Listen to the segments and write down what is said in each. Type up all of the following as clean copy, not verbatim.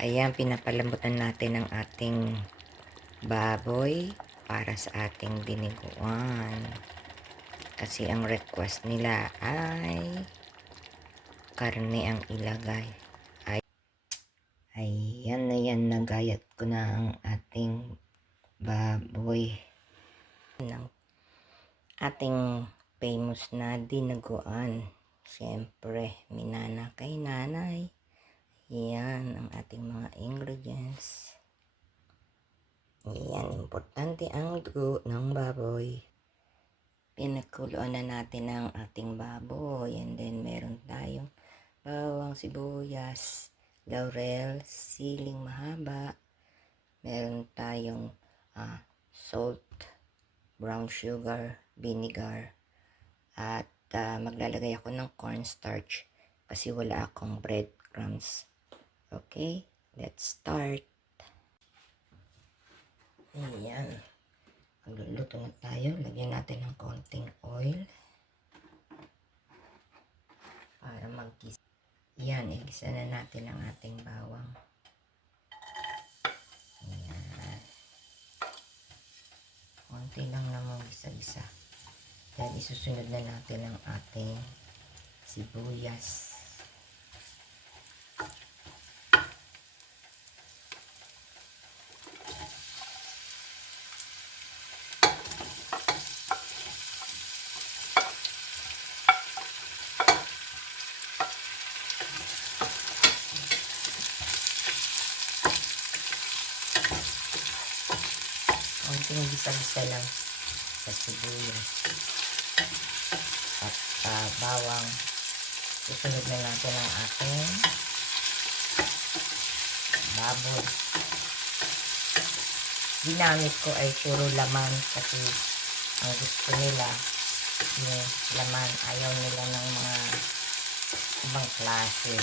Ayan, pinapalambutan natin ang ating baboy para sa ating diniguan. Kasi ang request nila ay karne ang ilagay. Ayan na yan, nagayat ko na ang ating baboy. Ng ating famous na diniguan. Siyempre, minana kay nanay. Yan ang ating mga ingredients. Yan, importante ang dugo ng baboy. Pinakuluan na natin ang ating baboy. And then, meron tayong bawang, sibuyas, laurel, siling mahaba. Meron tayong salt, brown sugar, vinegar. At maglalagay ako ng cornstarch kasi wala akong breadcrumbs. Okay, let's start. Ayan. Magluluto na tayo. Lagyan natin ng konting oil para mag-gisa. Ayan, igisa na natin ang ating bawang. Ayan. Konti lang naman gisa-gisa. Then, isusunod na natin ang ating sibuyas. Konting gisa-gisa lang sa sibuyas at bawang. Susunod na natin ang ating baboy. Ginamit ko ay puro laman kasi ang gusto nila yung laman. Ayaw nila ng mga ibang klase,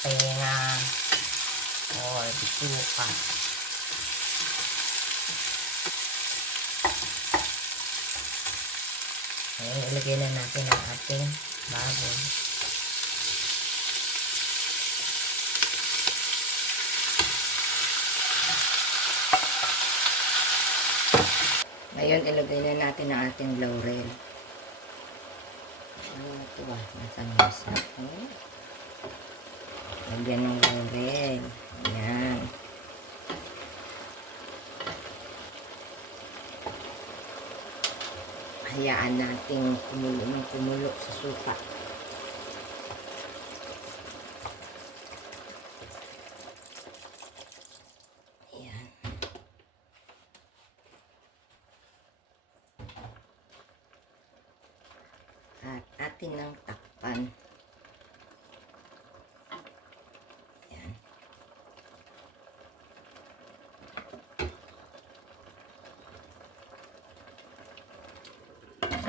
tenga or bituka. Ngayon, ilagay na natin ang ating baboy. Ngayon, ilagay na natin ang ating laurel. Ito ba? Nasaan nasa? Lagyan ng laurel. Ayan. Hayaan natin kumulo ng kumulo sa suka. Ayan. At atin lang takpan. Ayan.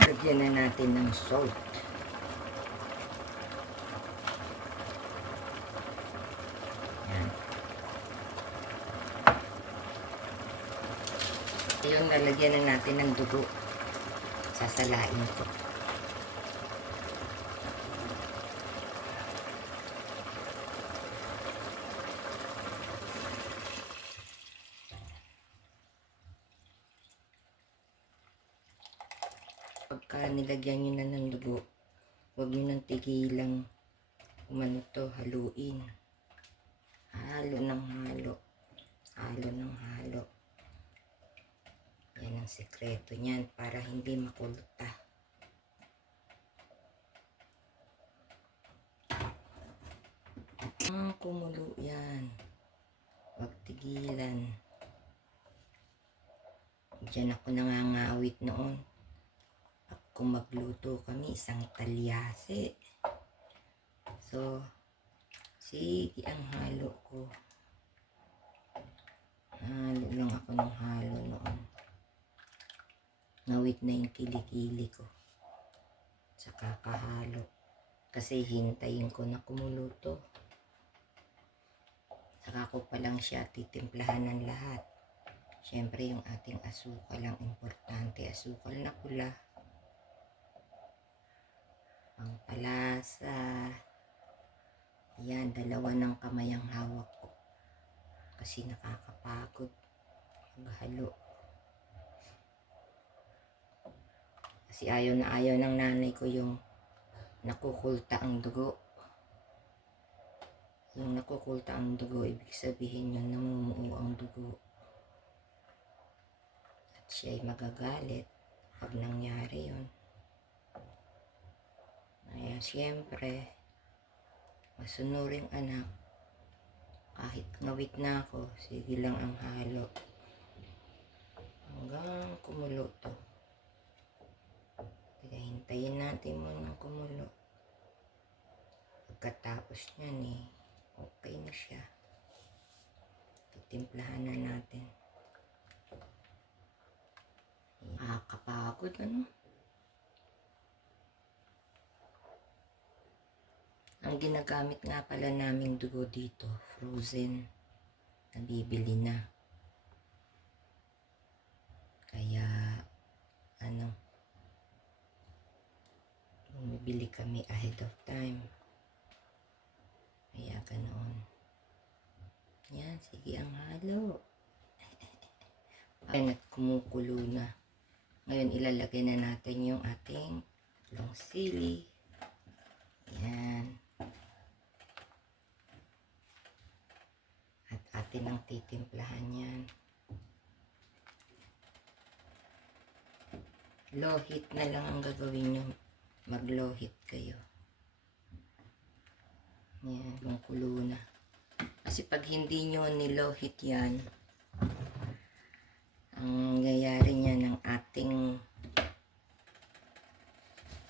Lagyan na natin ng salt. Ayan. Ayun, lalagyan na natin ng dugo. Sasalain ko. Pagka nilagyan nyo na ng dugo, huwag nyo nang tigilang haluin. Halo ng halo. Halo ng halo. Yan ang sekreto niyan para hindi makulta. Kumulo yan. Huwag tigilan. Diyan ako nangangawit noon. Kung magluto kami, isang talyase. So, sige ang halo ko. Halo lang ako ng halo noon. Ngawit na yung kilikili ko sa kakahalo. Kasi hintayin ko na kumuluto. Saka ko pa lang siya titimplahan ng lahat. Siyempre yung ating asukal ang importante. Asukal na pula. Pangpalasa. Ayan, dalawa ng kamay ang hawak ko. Kasi nakakapagod maghalo. Kasi ayaw na ayaw ng nanay ko yung nakukulta ang dugo. Yung nakukulta ang dugo, ibig sabihin yun namumuo ang dugo. At siya ay magagalit pag nangyari yun. Kaya siyempre, masunuring anak, kahit ngawit na ako, sige lang ang halo. Hanggang kumulo to. Kaya hintayin natin munang kumulo. Pagkatapos niyan okay na siya. Titimplahan na natin. Nakakapagod ano? Ang ginagamit nga pala naming dugo dito, frozen. Nabibili na. Kaya, bumibili kami ahead of time. Kaya ganoon. Yan, sige ang halo. At kumukulo na. Ngayon ilalagay na natin yung ating long sili. Yan. At atin ang titimplahan yan. Low heat na lang ang gagawin nyo. Mag low heat kayo. Yan, kumukulo na. Kasi pag hindi nyo ni low heat yan, ang nangyayari niya ng ating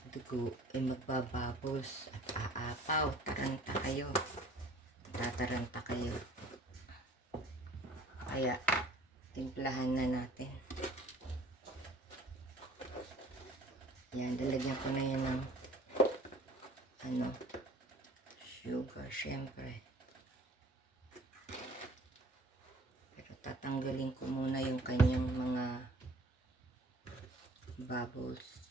dugo ay magbabubbles at aapaw. Taranta kayo. Tataranta kayo. Kaya, timplahan na natin. Yan, dalagyan ko na yan ng sugar, syempre. Pero tatanggalin ko muna yung kanyang mga bubbles.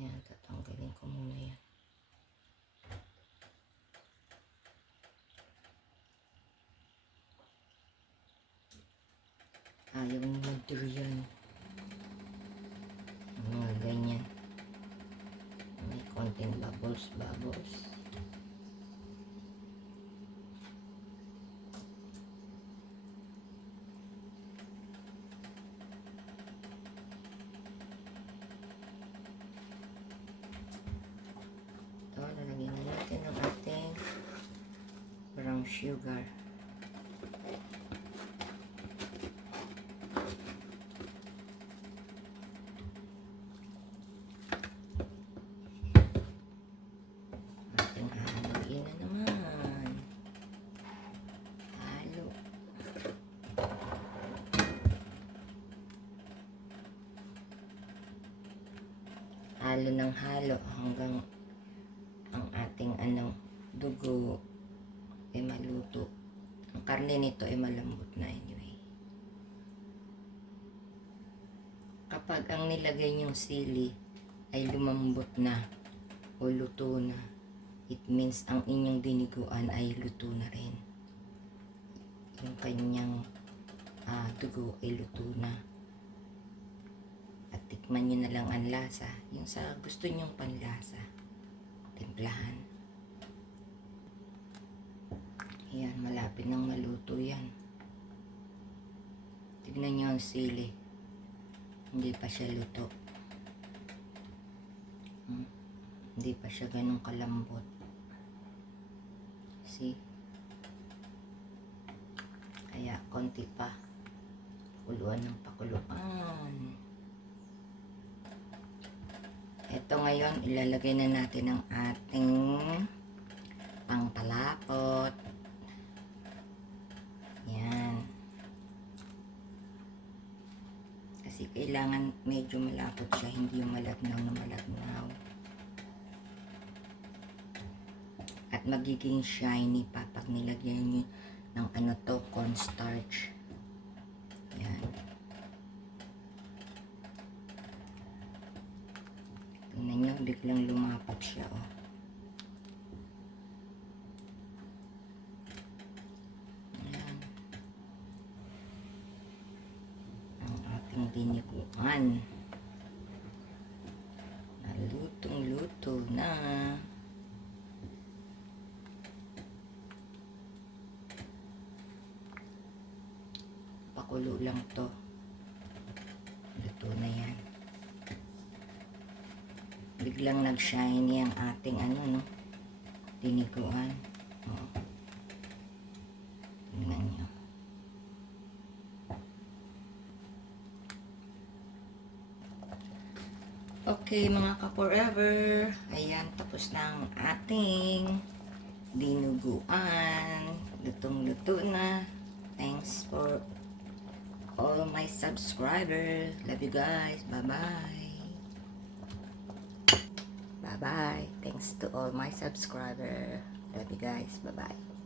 Yan, tatanggalin ko muna yan. Ayaw ni Mother yan. Mga ganyan. May konting bubbles. Ito, lalagyan na natin ang ating brown sugar. Halo ng halo hanggang ang ating dugo ay maluto. Ang karne nito ay malambot na anyway. Kapag ang nilagay niyong sili ay lumambot na o luto na, it means ang inyong diniguan ay luto na rin. Yung kanyang dugo ay luto na. At tikman nyo na lang ang lasa. Yung sa gusto nyong panlasa. Timplahan. Ayan, malapit nang maluto yan. Tignan nyo ang sili. Hindi pa siya luto. Hindi pa siya ganun kalambot. See? Kaya konti pa. Kuluan ng pakuluan. Ito ngayon, ilalagay na natin ang ating pangtalapot. Yan. Kasi kailangan medyo malapot siya, hindi yung malagnaw na malagnaw. At magiging shiny pa pag nilagyan nyo ng cornstarch. Yan. Tingnan nyo, biglang lumapot siya, oh. diniguan. Lutong-luto na. Pakulo lang to. Luto na yan. Biglang nag-shiny ang ating diniguan. Oh. Tingnan nyo. Okay mga ka-forever. Ayan, tapos na ang ating dinuguan. Lutong-luto na. Thanks for all my subscribers. Love you guys. Bye-bye. Bye-bye. Thanks to all my subscribers. Love you guys. Bye-bye.